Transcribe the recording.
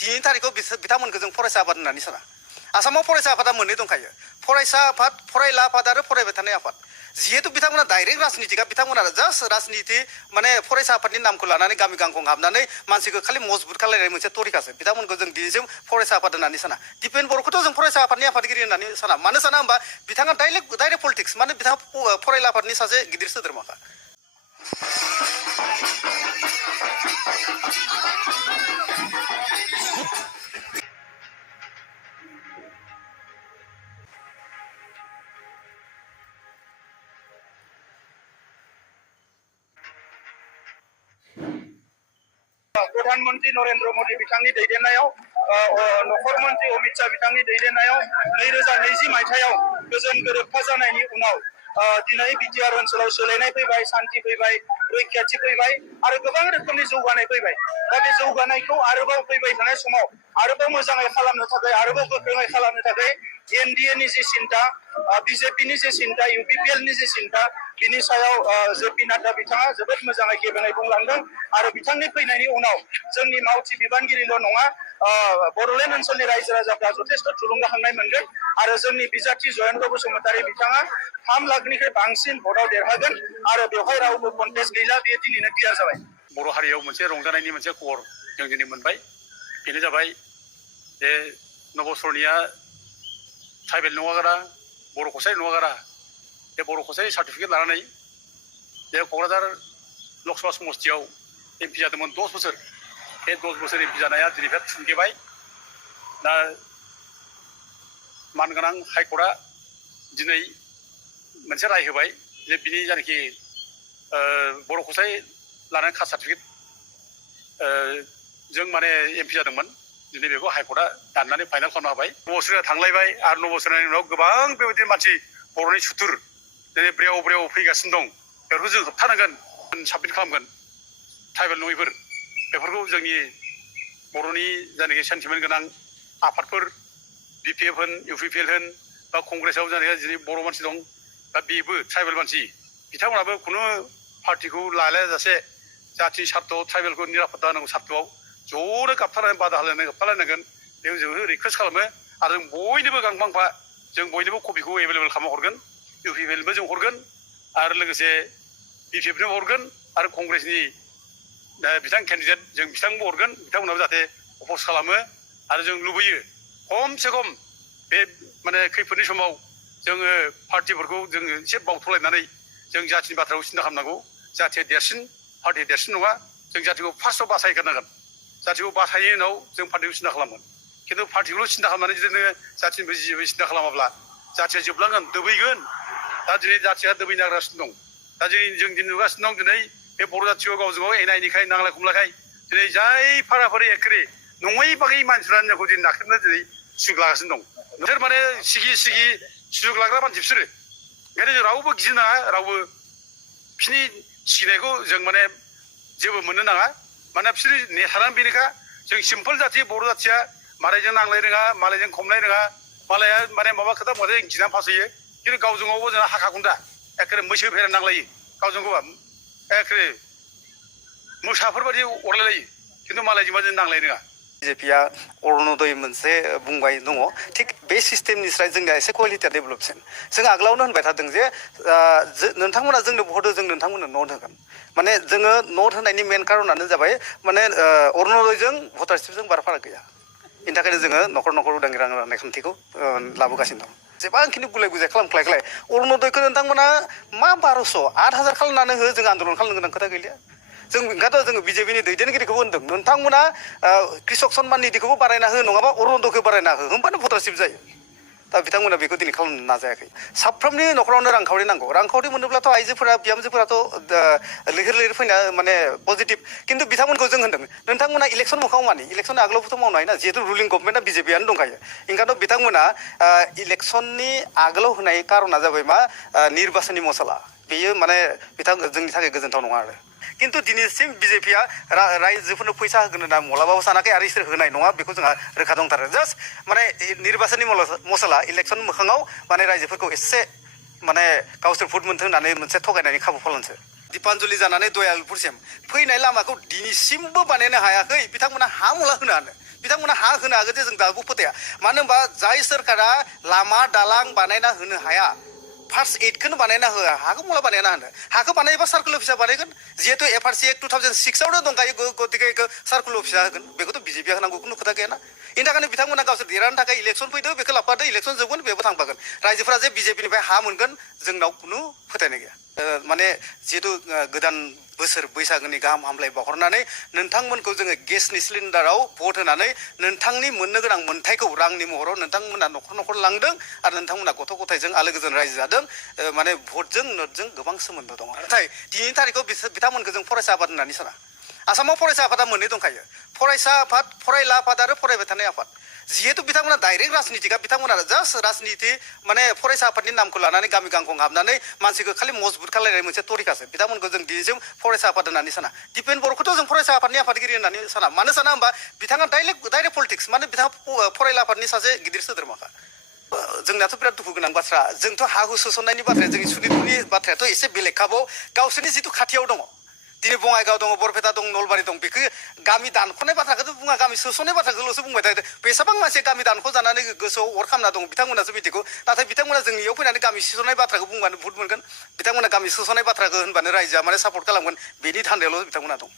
दिनैनि थारिखआव बिथांमोनखौ जों फरायसा आफाद होननानै साना आसामाव फरायसा आफादा मोननै दंखायो फरायसा आफाद फरायला आफाद आरो फरायबाय थानाय आफाद जिहेतु बिथांमोना डाइरेक्ट राजनितिका बिथांमोना जास्ट राजनिति माने फरायसा आफादनि नामखौ लानानै गामि गांखं हाबनानै मानसिखौ खालि मजबुत खालामनाय मोनसे तरिकासो बिथांमोनखौ जों दिनैसिम फरायसा आफाद होननानै साना दिपेन बर'खौथ' जों फरायसा आफादनि आफादगिरि होननानै साना मानो साना होमबा बिथाङा डाइरेक्ट पलिटिक्स माने बिथाङा फरायला आफादनि सासे गिदिर सोद्रोमाखा प्रधानमंत्री नरेंद्र मोदी बिथांनि दैदेननायाव नखर मन्त्रि अमित शाह बिथांनि दैदेननायाव 2020 मायथाइयाव गोजोन गोरोबथा जानायनि उनाव दिनै बिटिआर ओनसोलाव सोलायनाय फैबाय शान्ति फैबाय रैखाथि फैबाय आरो गोबां रोखोमनि जौगानाय फैबाय दा बे जौगानायखौ आरोबाव फैबाय थानाय समाव आरोबाव मोजाङै खालामनो थाखाय आरोबाव गोख्रोङै खालामनो थाखाय एनडिए नि जे सिन्था बिजेपि नि जे सिन्था इउपिपिएल नि जे सिन्था बिनि सायाव जेपि नाड्डा बिथाङा जोबोद मोजाङै गेबेङै बुंलांदों आरो बिथांनि फैनायनि उनाव जोंनि मावथि बिबानगिरिल' नङा बड'लेण्ड ओनसोलनि रायजो राजाफ्रा जथेस्थ' थुलुंगाखांनाय मोनगोन आरो जोंनि बिजाथि जयन्त बसुमतारी बिथाङा 3 लाखनिख्रुइ बांसिन भटआव देरहागोन आरो बेवहाय रावबो कन्टेस्ट गैला बे दिनैनो क्लियार जाबाय बर' हारियाव मोनसे रंजानायनि मोनसे खबर जों दिनै मोनबाय बेनो जाबाय जे नबसरनिया ट्राइबेल नङागारा बर' कसारि नङागारा बे बर' कसारि सार्टिफिकेट लानानै बे क'क्राझार लकसभा समस्तियाव एमपि जादोंमोन 10 बोसोर बे 10 बोसोर एमपि जानाया दिनैफ्राय थुंगेबाय दा मानगोनां हाइकर्टआ दिनै मोनसे राय होबाय जे बिनि जायनाखि बर' कसारि लानानै कास्ट सार्टिफिकेट जों माने एमपि जादोंमोन दिनै बेखौ हाइकर्टआ दाननानै फाइनाल खालामनो हाबाय नबसुरा थांलायबाय आरो नबसुरानि उनाव गोबां बेबायदि मानसि बर'नि सुथुर दिनै ब्रेव फैगासिनो दं बेफोरखौ जों होबथानांगोन साबमिट खालामगोन ट्राइबेल नङैफोर बेफोरखौ जोंनि बर'नि जायनाखि सेन्टिमेन्ट गोनां आफादफोर बिपिएफ होन इउपिपिएल होन बा कंग्रेसआव जानाय दिनै बर' मानसि दं दा बेबो ट्राइबेल मानसि बिथांमोनाबो खुनु पार्टिखौ लालायाजासे जाथि सार्थ ट्राइबेलखौ निरापत्ता होनांगौ सार्थआव ज'नो गाबथारनानै बादा होलायनानै होबथालायनांगोन बेखौ जों रिकुवेस्ट खालामो आरो जों बयनोबो गांफा जों बयनोबो कपिखौ एभेलेबेल खालामना हरगोन इउपिपिएलबो जों हरगोन आरो लोगोसे बिपिएफनो हरगोन आरो कंग्रेसनि बिथां केन्डिडेट जों बिथांबो हरगोन बिथांमोनाबो जाहाथे अपस खालामो आरो जों लुबैयो खमसे खम बे माने खैफोदनि समाव जोङो पार्टिफोरखौ जोङो एसे बावथलायनानै जों जाथिनि बाथ्राखौ सिन्था खालामनांगौ जाथिया देरसिन पार्टिया देरसिन नङा जों जाथिखौ फार्स्टआव बासायग्रोनांगोन जाथिखौ बासायनायनि उनाव जों पार्टिखौ सिन्था खालामगोन खिन्थु पार्टिखौल' सिन्था खालामनानै जुदि नोङो जाथिनिबो जेबो सिन्था खालामाब्ला जाथिया जोबलांगोन दोबैगोन दा दिनै जाथिया दोबै नागिरगासिनो दं दा जों दिनै नुगासिनो दं दिनै बे बर' जाथियाव गावजों गाव एना एनिखाय नांलाय खमलायखाय दिनै जाय फाराफारि एखेरे नङै बागै मानसिफ्रा जोंखौ दिनै नाख्रेबनो दिनै सुजुग लागासिनो दं बिसोर माने सिगि सुजुग लाग्रा मानसि बिसोरो ओंखायनो जों रावबो गिनो नाङा रावबो बिसोरनि सिगिनायखौ जों माने जेबो मोननो नाङा मानोना बिसोर नेथारानो बेनोखा जों सिम्पोल जाथि बर' जाथिया मालायजों नांलाय रोङा मालायजों खमलाय रोङा मालाया माने माबा खोथा बुंबाथाय जों गिनानै फासयो खिन्थु गावजों गावबो जोंहा हाखा गुन्दा एखेरे मैसो फेरा नांलायो गावजों गाव एखेरे मोसाफोर बायदि अरलायलायो खिन्थु मालायजोंबा जों नांलाय रोङा बिजेपिया अरुणोदय मोनसे बुंबाय दङ थिग बे सिस्टेमनिफ्राय जोंनिया एसे कुवालिटिया डेभेलपसिन जों आगोलावनो होनबाय थादों जे नोंथांमोना जोंनो भट हो जों नोंथांमोननो नट होगोन माने जोङो नट होनायनि मेन कारनानो जाबाय माने अरुणोदयजों भटारशिपजों बारा फाराग गैया बेनि थाखायनो जोङो न'खर उदाङै रां राननाय खान्थिखौ लाबोगासिनो दं जेबांखिनि गुलाय गुजाय खालामख्लाय अरुणोदयखौ नोंथांमोना मा 1200 8,000 खालामनानै हो जों आन्दलन खालामनो गोनां खोथा गैलिया जों ओंखायनोथ' जोङो बिजेपिनि दैदेनगिरिखौबो होनदों नोंथांमोना कृषक सन्मान निधिखौबो बारायना हो नङाबा अरुणोदयखौ बारायना हो होमबानो भटारशिप जायो दा बिथांमोना बेखौ दिनै खालामनो नाजायाखै साफ्रोमनि न'खरावनो रांखावरि नांगौ रांखावरि मोनोब्लाथ' आइजोफोरा बिहामजोफोराथ' लैहोर फैना माने पजिटिभ खिन्थु बिथांमोनखौ जों होनदों नोंथांमोना इलेक्सन मोखाङाव मानि इलेक्सन आगोलावबोथ' मावनो हायो ना जिहेतु रुलिं गभर्नमेन्टआ बिजेपिआनो दंखायो ओंखायनोथ' बिथांमोना इलेक्सननि आगोलाव होनाय कारना जाबाय मा निर्बाचननि मसला बेयो माने जोंनि थाखाय गोजोनथाव नङा आरो खिन्थु दिनैसिम बिजेपिया रायजोफोरनो फैसा होगोन होनना मालाबाबो सानाखै आरो इसोर होनाय नङा बेखौ जोंहा रोखा दंथारो जास्ट माने निर्बाचननि मसला इलेक्सन मोखाङाव माने रायजोफोरखौ एसे माने गावसोर भट मोनथों होननानै मोनसे थगायनायनि खाबु खालामसो दिपान्जलि जानानै दयालपुरसिम फैनाय लामाखौ दिनैसिमबो बानायनो हायाखै बिथांमोना हा मुला होनो हानो बिथांमोना हा होनो हागोन जे जों दाबो फोथाया मानो होनबा जाय सोरखारा लामा दालां बानायना होनो हाया फार्स्ट एडखौनो बानायना होआ हाखौ मला बानायना होनो हाखौ बानायोबा सार्कुल अफिसा बानायगोन जिहेतु एफआरसि एक्ट 2006आवनो दंखायो गतिके सार्कुल अफिसा होगोन बेखौथ' बिजेपिया होनांगौ खुनु खोथा गैयाना बेनि थाखायनो बिथांमोना गावसोर देरहानो थाखाय इलेक्सन फैदो बेखौ लाफादो इलेक्सन जोबगोन बेबो थांफागोन रायजोफोरा जे बिजेपिनिफ्राय हा मोनगोन जोंनाव खुनु फोथायनाय गैया माने जिहेतु गोदान बोसोर बैसागोनि गाहाम हामलाय बावहरनानै नोंथांमोनखौ जोङो गेसनि सिलिन्डाराव भट होनानै नोंथांनि मोननो गोनां मोन्थायखौ रांनि महराव नोंथांमोना न'खर न'खर लांदों आरो नोंथांमोना गथ' गथायजों आलो गोजोन रायजो जादों माने भटजों नोटजों गोबां सोमोन्दो दङ नाथाय दिनैनि थारिखआव बिथांमोनखौ जों फरायसा आफाद होननानै साना आसामाव फरायसा आफादा मोननै दंखायो फरायसा आफाद फरायला आफाद आरो फरायबाय थानाय आफाद जिहेतु बिथांमोना डाइरेक्ट राजनितिका बिथांमोना जास्ट राजनिति माने फरायसा आफादनि नामखौ लानानै गामि गांखं हाबनानै मानसिखौ खालि मजबुत खालामनाय मोनसे तरिकासो बिथांमोनखौ जों दिनैसिम फरायसा आफाद होननानै साना दिपेन बर'खौथ' जों फरायसा आफादनि आफादगिरि होननानै साना मानो साना होनबा बिथाङा डाइरेक्ट पलिटिक्स माने बिथाङा फरायला आफादनि सासे गिदिर सोद्रोमाखा जोंनाथ' बिराद दुखु गोनां बाथ्रा जोंथ' हा हु सोसननायनि बाथ्राया जोंनि सुनितपुरनि बाथ्रायाथ' एसे बेलेगखाबाव गावसोरनि जिथु खाथियाव दङ दिनै बङाइगाव दङ बरपेटा दं नलबारि दं बेखौ गामि दानख'नाय बाथ्राखौथ' बुङा गामि सोसननाय बाथ्राखौल'सो बुंबाय थायो बेसेबां मानसि गामि दानख' जानानै गोसोआव अर खामना दं बिथांमोनासो मिथिगौ नाथाय बिथांमोना जोंनियाव फैनानै गामि सोसननाय बाथ्राखौ बुंबानो भुट मोनगोन बिथांमोना गामि सोसननाय बाथ्राखौ होनबानो रायजोआ माने सापर्ट खालामगोन बेनि धान्दायावल' बिथांमोना दं